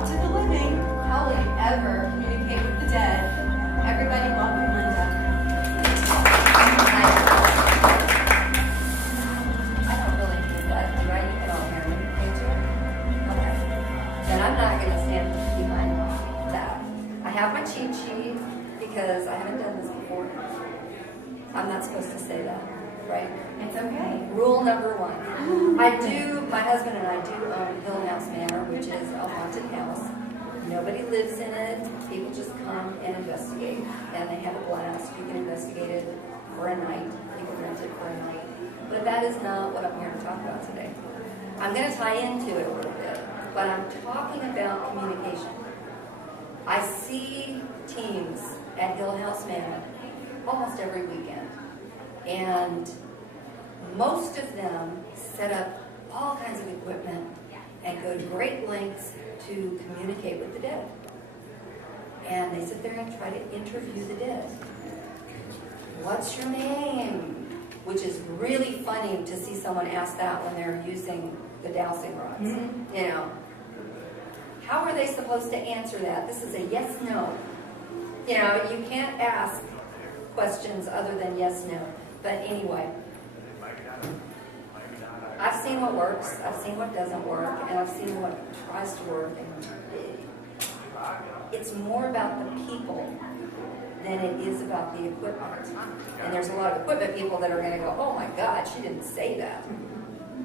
not to the living. How will you ever communicate with the dead? Everybody welcome Linda. I don't really do that, right? You can all hear me, can't you? Okay. Then I'm not going to stand behind that. I have my cheat sheet because I haven't done this before. I'm not supposed to say that, right? It's okay. Rule number 1. My husband and I do own Hill House Manor, which is a haunted house. Nobody lives in it. People just come and investigate. And they have a blast. You can investigate it for a night. You can rent it for a night. But that is not what I'm here to talk about today. I'm going to tie into it a little bit. But I'm talking about communication. I see teams at Hill House Manor almost every weekend. And most of them set up all kinds of equipment and go to great lengths to communicate with the dead. And they sit there and try to interview the dead. What's your name? Which is really funny to see someone ask that when they're using the dowsing rods. Mm-hmm. You know, how are they supposed to answer that? This is a yes/no. You know, you can't ask questions other than yes/no. But anyway, I've seen what works, I've seen what doesn't work, and I've seen what tries to work. And it's more about the people than it is about the equipment. And there's a lot of equipment people that are going to go, oh my God, she didn't say that.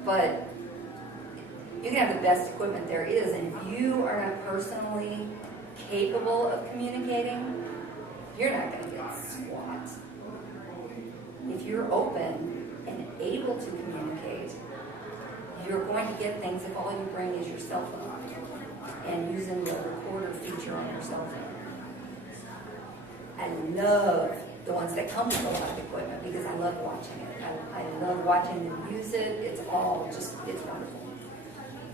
But you can have the best equipment there is, and if you are not personally capable of communicating, you're not going to get squat. If you're open and able to communicate, you're going to get things if all you bring is your cell phone and using the recorder feature on your cell phone. I love the ones that come with a lot of equipment because I love watching it. I love watching them use it. It's wonderful.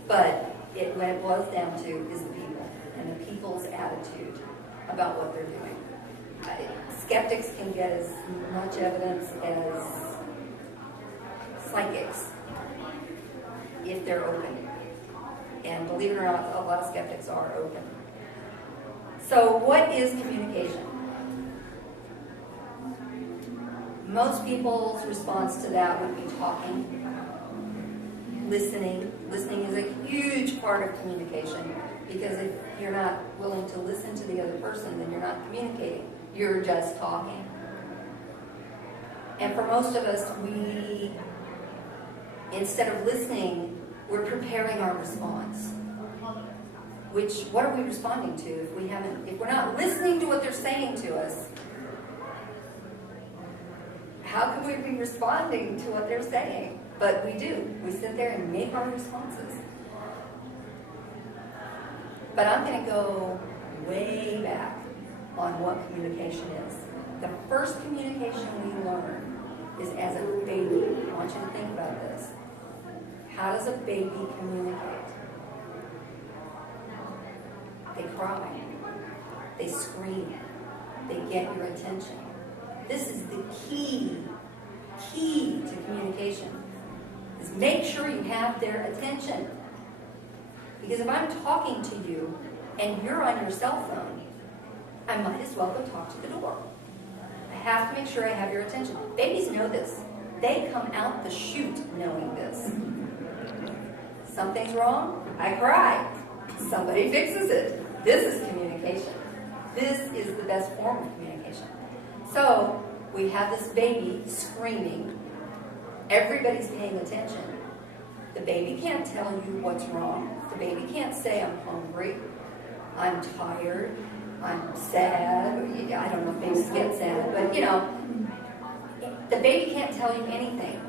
But what it boils down to is the people and the people's attitude about what they're doing. Skeptics can get as much evidence as psychics if they're open. And believe it or not, a lot of skeptics are open. So what is communication? Most people's response to that would be talking, listening. Listening is a huge part of communication because if you're not willing to listen to the other person, then you're not communicating. You're just talking. And for most of us, instead of listening, we're preparing our response. What are we responding to if we're not listening to what they're saying to us? How can we be responding to what they're saying? But we do. We sit there and make our responses. But I'm going to go way back on what communication is. The first communication we learn is as a baby. I want you to think about this. How does a baby communicate? They cry. They scream. They get your attention. This is the key to communication, is make sure you have their attention. Because if I'm talking to you and you're on your cell phone, I might as well go talk to the door. I have to make sure I have your attention. Babies know this. They come out the chute knowing this. Something's wrong, I cry. Somebody fixes it. This is communication. This is the best form of communication. So we have this baby screaming. Everybody's paying attention. The baby can't tell you what's wrong. The baby can't say, I'm hungry, I'm tired, I'm sad. I don't know if babies get sad, but the baby can't tell you anything.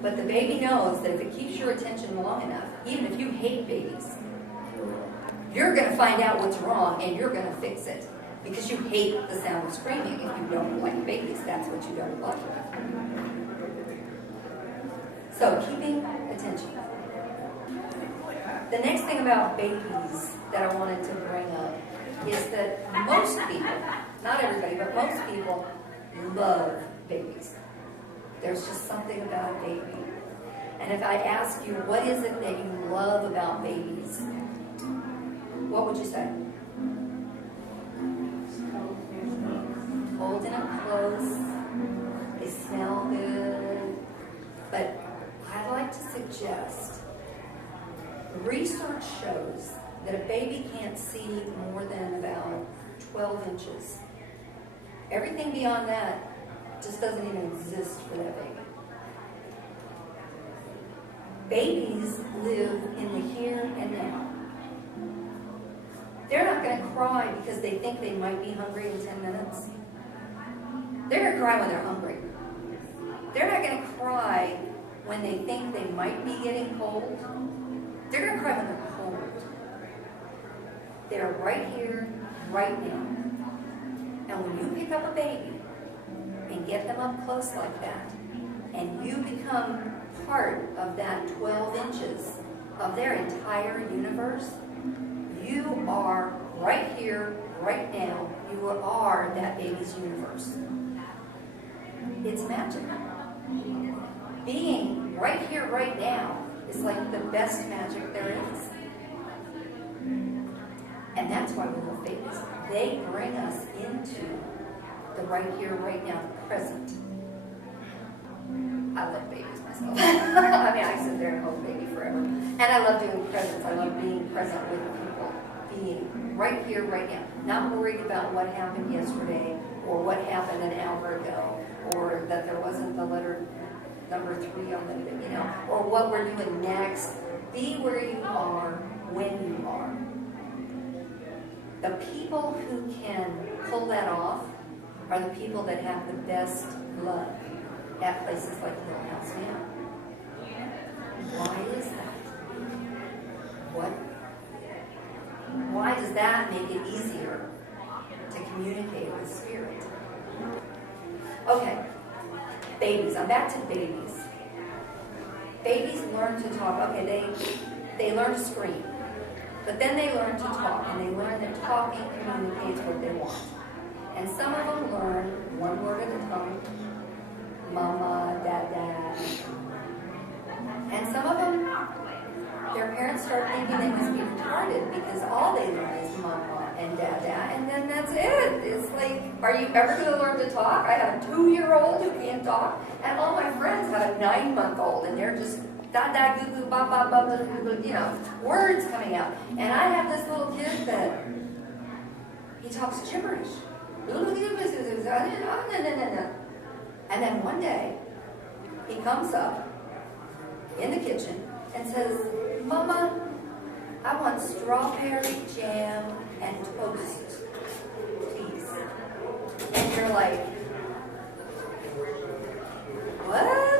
But the baby knows that if it keeps your attention long enough, even if you hate babies, you're going to find out what's wrong and you're going to fix it. Because you hate the sound of screaming. If you don't like babies, that's what you don't like. So, keeping attention. The next thing about babies that I wanted to bring up is that most people, not everybody, but most people love babies. There's just something about a baby. And if I ask you, what is it that you love about babies? what would you say? Holding up close. They smell good. But I'd like to suggest, research shows that a baby can't see more than about 12 inches. Everything beyond that just doesn't even exist for that baby. Babies live in the here and now. They're not going to cry because they think they might be hungry in 10 minutes. They're going to cry when they're hungry. They're not going to cry when they think they might be getting cold. They're going to cry when they're cold. They're right here, right now. And when you pick up a baby and get them up close like that, and you become part of that 12 inches of their entire universe, you are right here, right now. You are that baby's universe. It's magic. Being right here, right now is like the best magic there is. And that's why we love babies. They bring us into the right here, right now, the present. I love babies myself. I mean, I sit there and hold baby forever. And I love doing presents. I love being present with people. Being right here, right now. Not worried about what happened yesterday or what happened an hour ago or that there wasn't the letter number 3 on the, or what we're doing next. Be where you are when you are. The people who can pull that off are the people that have the best luck at places like Little House now. Why is that? Why does that make it easier to communicate with spirit? Okay, babies. I'm back to babies. Babies learn to talk. Okay, they learn to scream. But then they learn to talk, and they learn that talking communicates what they want. And some of them learn one word at a time, mama, dada. And some of them, their parents start thinking they must be retarded because all they learn is mama and dada, and then that's it. It's like, are you ever going to learn to talk? I have a 2-year-old who can't talk, and all my friends have a 9-month-old, and they're just da goo goo ba ba ba ba, words coming out. And I have this little kid that he talks gibberish. And then one day he comes up in the kitchen and says, "Mama, I want strawberry jam and toast, please." And you're like, what?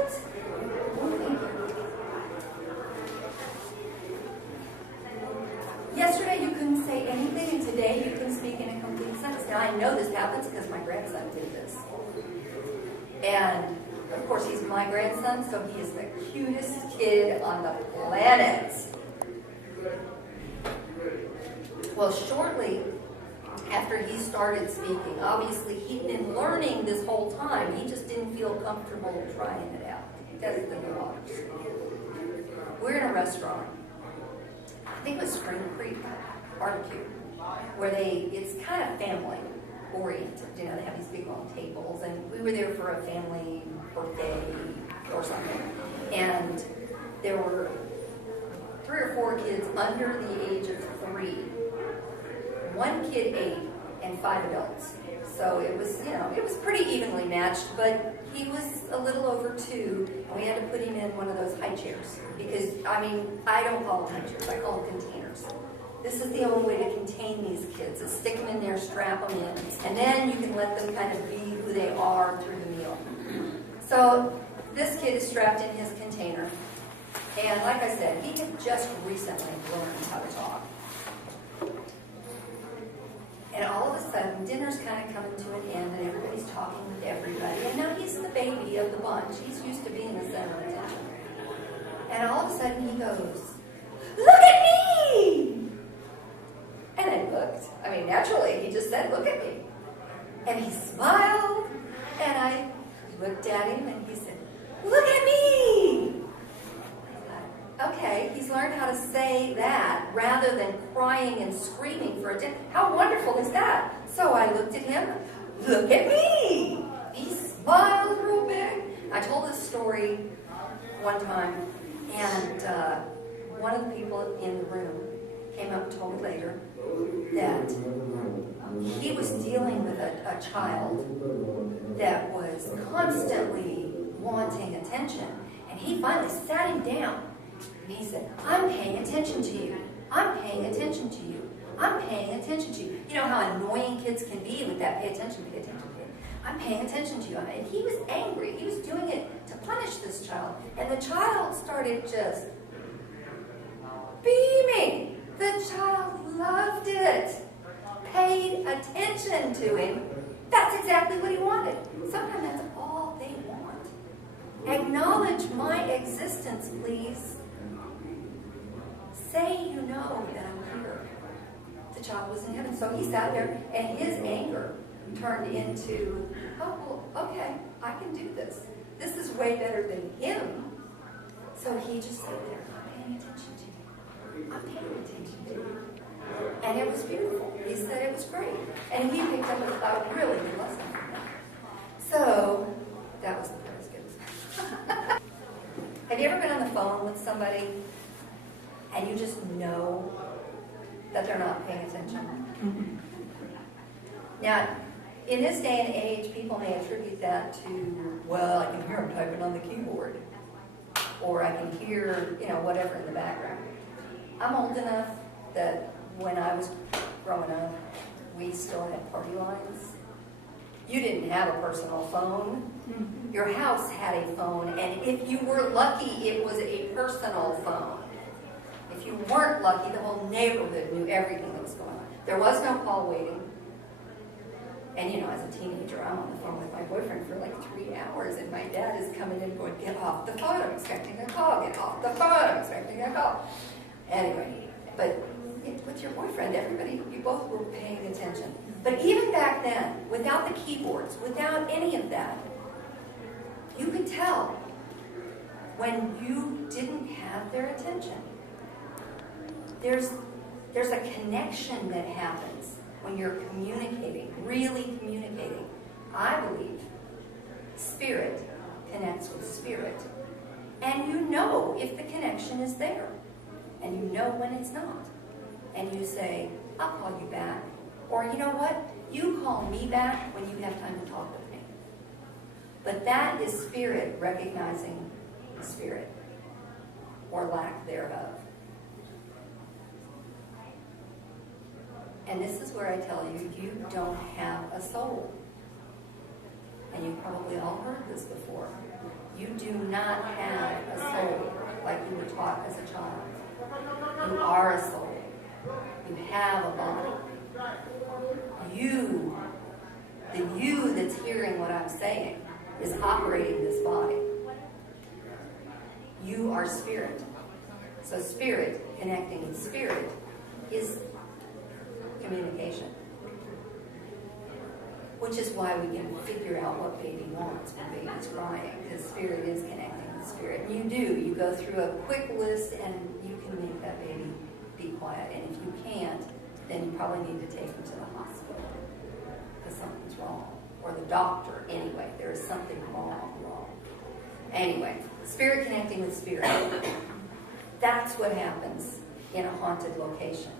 Yesterday you couldn't say anything, and today you can speak in a complete sentence. Now I know this happens because my grandson did this. And of course he's my grandson, so he is the cutest kid on the planet. Well, shortly after he started speaking, obviously he'd been learning this whole time. He just didn't feel comfortable trying it out. He tested the waters. We're in a restaurant. I think it was Spring Creek Barbecue, where it's kind of family oriented. They have these big long tables, and we were there for a family birthday or something. And there were 3 or 4 kids under the age of 3. 1 kid 8 and 5 adults. So it was, it was pretty evenly matched, but he was a little over 2, and we had to put him in one of those high chairs. Because, I don't call them high chairs, I call them containers. This is the only way to contain these kids, is stick them in there, strap them in, and then you can let them kind of be who they are through the meal. So this kid is strapped in his container, and like I said, he had just recently learned how to talk. And all of a sudden, dinner's kind of coming to an end, and everybody's talking with everybody. And now he's the baby of the bunch. He's used to being the center of attention. And all of a sudden, he goes, "Look at me!" And I looked. Naturally, he just said, "Look at me." And he smiled, and I looked at him, and he said, "Look at me!" I thought, okay, he's learned how to say that rather than crying and screaming for attention. How wonderful is that? So I looked at him. Look at me! He smiled real big. I told this story one time, and one of the people in the room came up and told me later that he was dealing with a child that was constantly wanting attention. And he finally sat him down and he said, I'm paying attention to you. I'm paying attention to you. I'm paying attention to you. You know how annoying kids can be with that pay attention, pay attention, pay attention. I'm paying attention to you. And he was angry. He was doing it to punish this child. And the child started just beaming. The child loved it. Paid attention to him. That's exactly what he wanted. Sometimes that's all they want. Acknowledge my existence, please. Say you know that I'm here. The child was in heaven. So he sat there, and his anger turned into, oh, well, okay, I can do this. This is way better than him. So he just sat there, I'm paying attention to you. I'm paying attention to you. And it was beautiful. He said it was great. And he picked up a really good lesson from that. So, that was the first good. Have you ever been on the phone with somebody and you just know that they're not paying attention? Now, in this day and age, people may attribute that to, well, I can hear them typing on the keyboard. Or I can hear, whatever in the background. I'm old enough that when I was growing up, we still had party lines. You didn't have a personal phone. Your house had a phone, and if you were lucky, it was a personal phone. If you weren't lucky, the whole neighborhood knew everything that was going on. There was no call waiting. And as a teenager, I'm on the phone with my boyfriend for like 3 hours, and my dad is coming in going, get off the phone, I'm expecting a call, get off the phone, I'm expecting a call. Anyway, but with your boyfriend, everybody, you both were paying attention. But even back then, without the keyboards, without any of that, you could tell when you didn't have their attention. There's a connection that happens when you're communicating, really communicating. I believe spirit connects with spirit. And you know if the connection is there. And you know when it's not. And you say, I'll call you back. Or you know what? You call me back when you have time to talk with me. But that is spirit recognizing spirit. Or lack thereof. And this is where I tell you, you don't have a soul. And you've probably all heard this before. You do not have a soul like you were taught as a child. You are a soul. You have a body. You, the you that's hearing what I'm saying, is operating this body. You are spirit. So spirit connecting with spirit is communication. Which is why we can figure out what baby wants when baby's crying, because spirit is connecting with spirit. And you do. You go through a quick list and you can make that baby be quiet. And if you can't, then you probably need to take him to the hospital because something's wrong. Or the doctor, anyway. There is something wrong. Anyway, spirit connecting with spirit. That's what happens in a haunted location.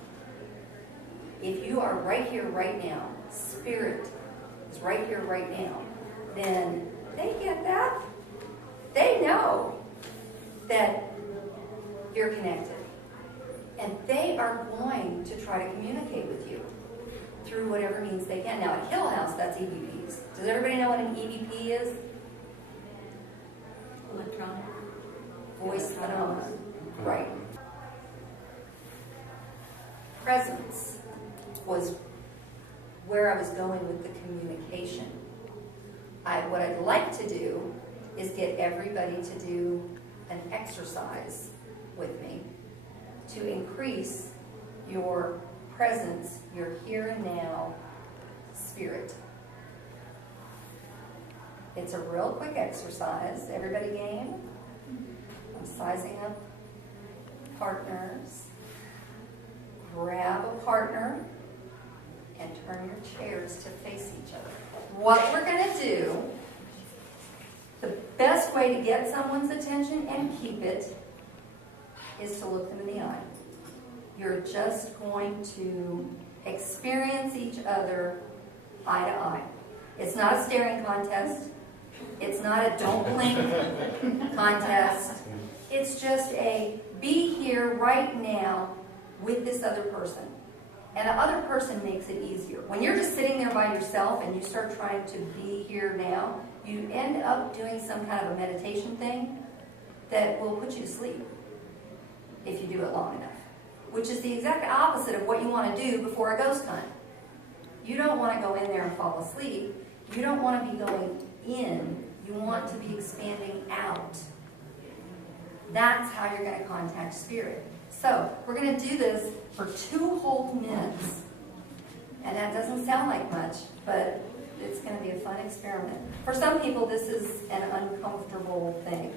If you are right here, right now, spirit is right here, right now, then they get that. They know that you're connected. And they are going to try to communicate with you through whatever means they can. Now, at Hill House, that's EVPs. Does everybody know what an EVP is? Electronic Voice phenomena. Right. Presence was where I was going with the communication. What I'd like to do is get everybody to do an exercise with me to increase your presence, your here and now spirit. It's a real quick exercise. Everybody game? I'm sizing up partners. Grab a partner and turn your chairs to face each other. What we're going to do, the best way to get someone's attention and keep it is to look them in the eye. You're just going to experience each other eye to eye. It's not a staring contest. It's not a don't blink contest. It's just a be here right now with this other person. And the other person makes it easier. When you're just sitting there by yourself and you start trying to be here now, you end up doing some kind of a meditation thing that will put you to sleep if you do it long enough, which is the exact opposite of what you want to do before a ghost hunt. You don't want to go in there and fall asleep. You don't want to be going in. You want to be expanding out. That's how you're going to contact spirit. So, we're going to do this for 2 whole minutes. And that doesn't sound like much, but it's going to be a fun experiment. For some people, this is an uncomfortable thing.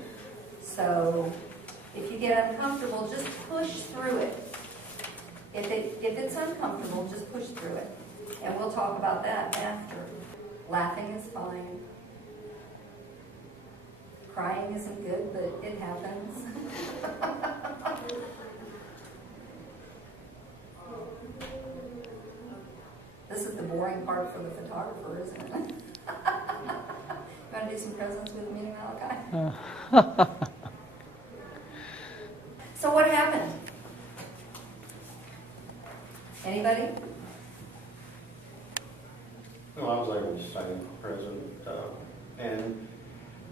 So, if you get uncomfortable, just push through it. If it's uncomfortable, just push through it. And we'll talk about that after. Laughing is fine. Crying isn't good, but it happens. This is the boring part for the photographer, isn't it? You want to do some presents with me, Malachi? So what happened? Anybody? Well, I was able to stay present, and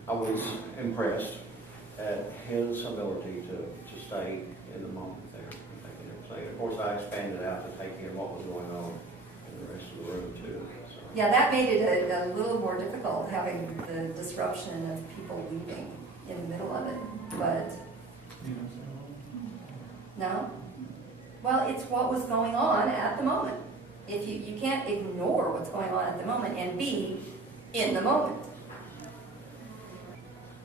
I was impressed at his ability to stay in the moment there and taking everything. Of course, I expanded out to take in what was going on in the rest of the room too. So. Yeah, that made it a little more difficult, having the disruption of people leaving in the middle of it. But no? Well, it's what was going on at the moment. If you can't ignore what's going on at the moment and be in the moment.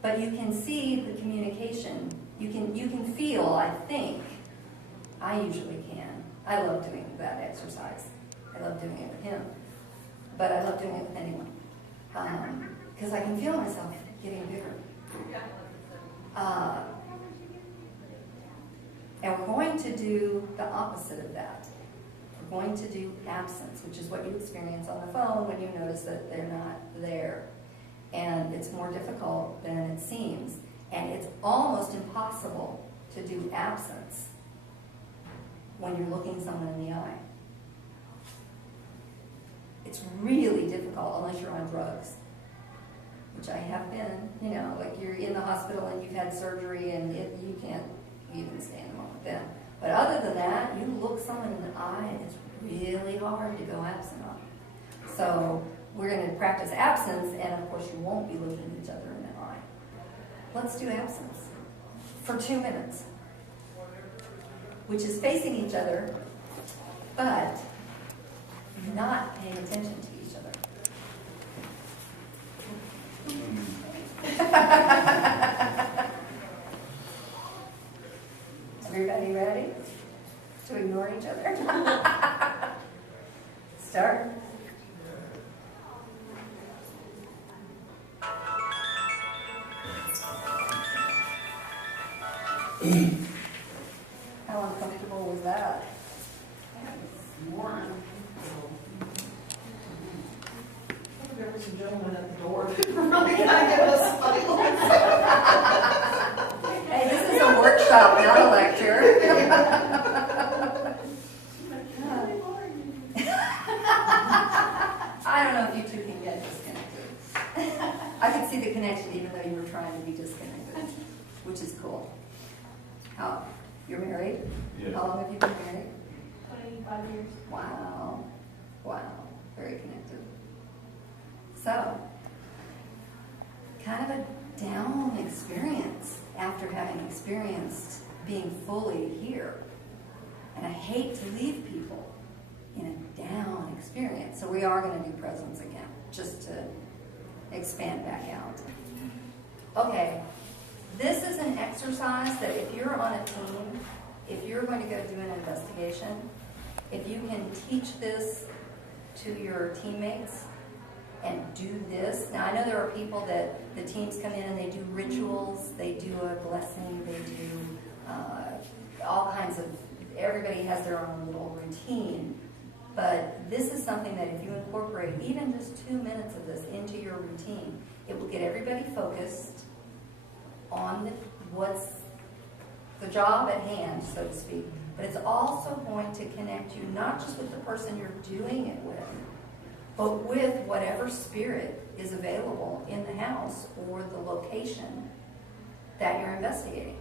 But you can see the communication. You can feel, I think. I usually can. I love doing that exercise. I love doing it with him. But I love doing it with anyone. Because I can feel myself getting bigger. And we're going to do the opposite of that. We're going to do absence, which is what you experience on the phone when you notice that they're not there. And it's more difficult than it seems. And it's almost impossible to do absence when you're looking someone in the eye. It's really difficult unless you're on drugs, which I have been. You know, like you're in the hospital and you've had surgery and you can't even stay in the moment then. But other than that, you look someone in the eye and it's really hard to go absent on. So we're going to practice absence, and of course you won't be looking each other in the eye. Let's do absence for 2 minutes, which is facing each other, but not paying attention to each other. Everybody ready to ignore each other? Start. How uncomfortable was that? Warm. There was a gentleman at the door really kind of giving us funny looks. Hey, this is a workshop, not a lecture. I don't know if you two can get disconnected. I could see the connection even though you were trying to be disconnected, which is cool. How, you're married? Yeah. How long have you been married? 25 years. Wow. Wow. Very connected. So, kind of a down experience after having experienced being fully here. And I hate to leave people in a down experience. So we are going to do presence again, just to expand back out. Okay, this is an exercise that if you're on a team, if you're going to go do an investigation, if you can teach this to your teammates and do this. Now, I know there are people that the teams come in and they do rituals, they do a blessing, they do all kinds of, everybody has their own little routine. But this is something that if you incorporate even just 2 minutes of this into your routine, it will get everybody focused on what's the job at hand, so to speak. But it's also going to connect you not just with the person you're doing it with, but with whatever spirit is available in the house or the location that you're investigating.